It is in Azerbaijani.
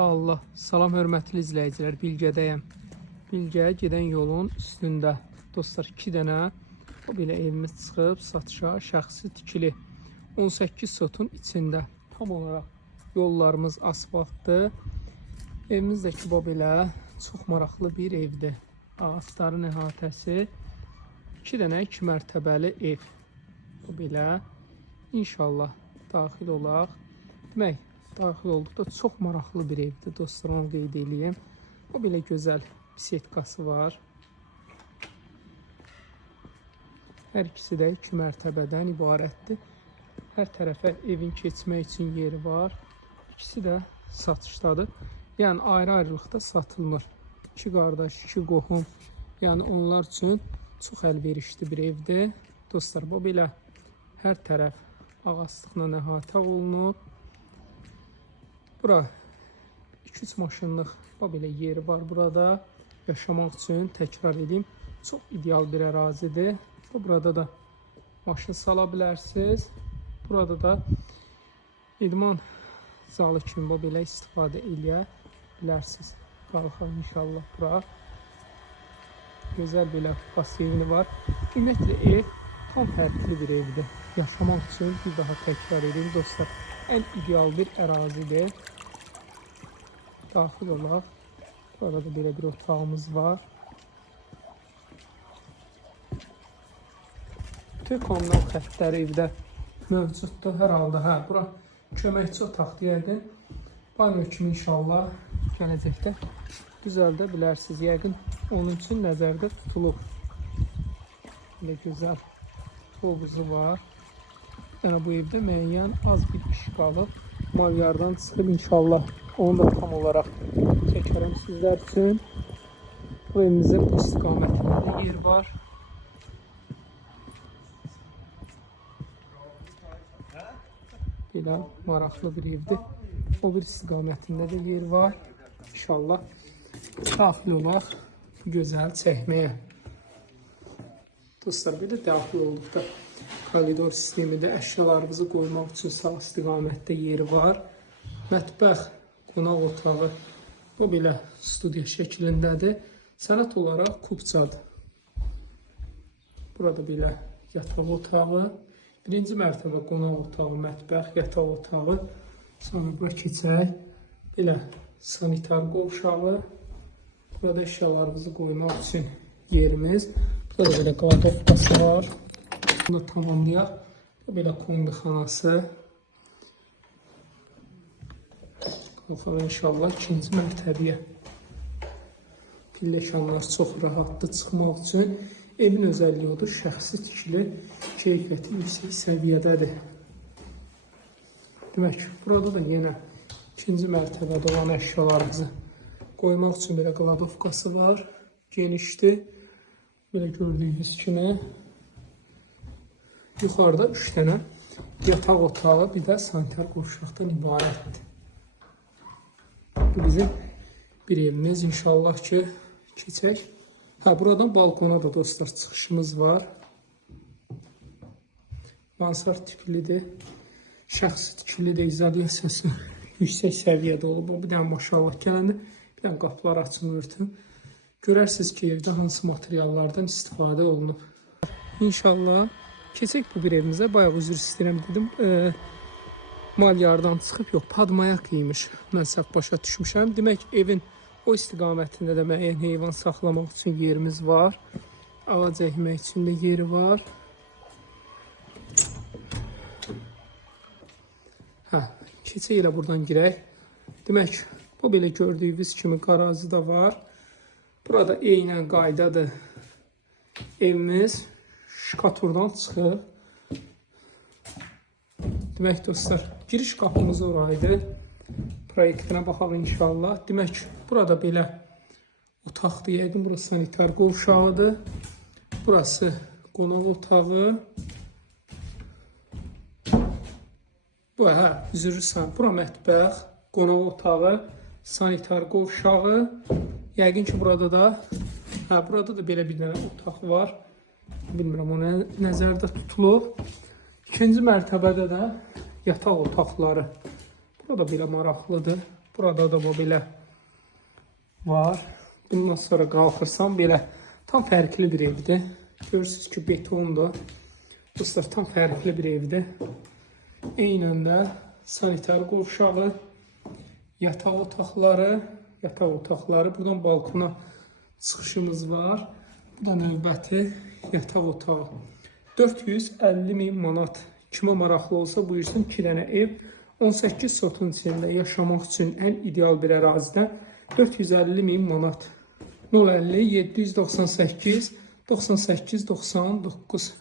Allah, salam hörmətli izləyicilər, Bilgədəyəm. Bilgəyə gedən yolun üstündə dostlar 2 dənə o belə evimiz çıxıb satışa, şəxsi tikili 18 sotun içində. Tam olaraq yollarımız asfaltdır. Evimizdəki bu belə çox maraqlı bir evdir. Ağacların əhatəsi 2 dənə 2 mərtəbəli ev. Bu belə inşallah daxil olaq. Demək, daxil olduqda çox maraqlı bir evdir dostlar, onu qeyd edeyim. O belə gözəl bisetkası var. Hər ikisi də 2 mərtəbədən ibarətdir. Hər tərəfə evin keçmək üçün yeri var. İkisi də satışdadır. Yəni ayrı-ayrılıqda satılmır. 2 qardaş, 2 qohum. Yəni onlar üçün çox əlverişli bir evdir. Dostlar, bu belə hər tərəf ağaclıqla əhatə olunub. Bura 2-3 maşınlıq belə yeri var burada. Yaşamaq üçün təkrar edeyim, çox ideal bir ərazidir. Burada da maşın sala bilərsiniz. Burada da idman zalı kimi belə istifadə edə bilərsiniz. Qalxaq inşallah bura. Gözəl belə baseyni var. Ümumiyyətlə ev tam fərqli bir evdir. Yaşamaq üçün bir daha təkrar edeyim dostlar. Ən ideal bir ərazidir. Daxil olaq. Burada da belə bir otağımız var. Bütün kommunal xəttləri evdə mövcuddur. Hər halda bura köməkçi otaqdır yəqin. Banyo kimi inşallah gələcəkdə düzəldə bilərsiniz. Yəqin onun üçün nəzərdə tutulub. Belə gözəl tovuzu var. Yəni bu evdə müəyyən az bir iş qalıb. Malyardan çıxıb inşallah onu da tam olaraq çəkərəm sizlər üçün. Bu evimizdə bu istiqamətində də yer var. Belə maraqlı bir evdir. O bir istiqamətində də yer var. İnşallah daxil olaq gözəl çəkməyə. Dostlar, belə daxil olduqda koridor sistemində əşyalarımızı qoymaq üçün sağ istiqamətdə yeri var. Mətbəx, qonaq otağı bu belə studiya şəklindədir. Sənət olaraq kubcadır. Burada belə yataq otağı, birinci mərtəbə qonaq otağı, mətbəx, yataq otağı. Sonra bura keçək. Belə sanitar qovşağı. Burada əşyalarımızı qoymaq üçün yerimiz. Burada belə qadofkası var. Bunu da tamamlayaq. Belə kombixanası. Qalxaq inşallah 2-ci mərtəbəyə. Pilləkənlər çox rahatdır çıxmaq üçün. Evin özəlliyi odur, şəxsi tikili keyfiyyəti yüksək səviyyədədir. Demək, burada da yenə 2-ci mərtəbədə olan əşyalarımızı qoymaq üçün belə qladovkası var. Genişdir. Belə gördüyünüz kimi. Yuxarıda 3 dənə yataq otağı, bir də sanitar qovşaqdan ibarətdir. Bu bizim bir evimiz. İnşallah ki keçək. Buradan balkona da dostlar çıxışımız var. Mansard tiplidir. Şəxsi tikilidir. İzolyasiyası yüksək səviyyədə olub. Bir dənə maşallah gələndə bir dənə qapılar açılır. Görərsiniz ki evdə hansı materiallardan istifadə olunub. İnşallah keçək bu bir evimizə. Bayaq üzr istəyirəm dedim. Malyardan çıxıb, yox, padmayak imiş. Mən səhv başa düşmüşəm. Demək, evin o istiqamətində də müəyyən heyvan saxlamaq üçün yerimiz var. Ağac əkmək üçün də yeri var. Keçək elə buradan girək. Demək, bu belə gördüyünüz kimi qarazi də var. Burada eynən qaydadır. Evimiz şkaturdan çıxır. Demək dostlar, giriş qapımız oraydı. Proyektinə baxaq inşallah. Demək, burada belə otaqdır. Yəqin burası sanitar qovşağıdır. Burası qonaq otağı. Bu, üzrürsən, bura mətbəx, qonaq otağı, sanitar qovşağı. Yəqin ki, burada da belə bir dənə otaq var. Bilmirəm, o nəzərdə tutulub. 2-ci mərtəbədə də yataq otaqları. Burada belə maraqlıdır. Burada da bu belə var. Bundan sonra qalxırsan belə tam fərqli bir evdir. Görürsünüz ki, betondur. Dostlar, tam fərqli bir evdir. Eynən də sanitar qovşağı, yataq otaqları. Buradan balkona çıxışımız var. Bu da növbəti yataq otağı. 450.000 manat. Kimə maraqlı olsa buyursun, 2 dənə ev. 18 sotun içində yaşamaq üçün ən ideal bir ərazidən 450.000 manat. 050 798 98 99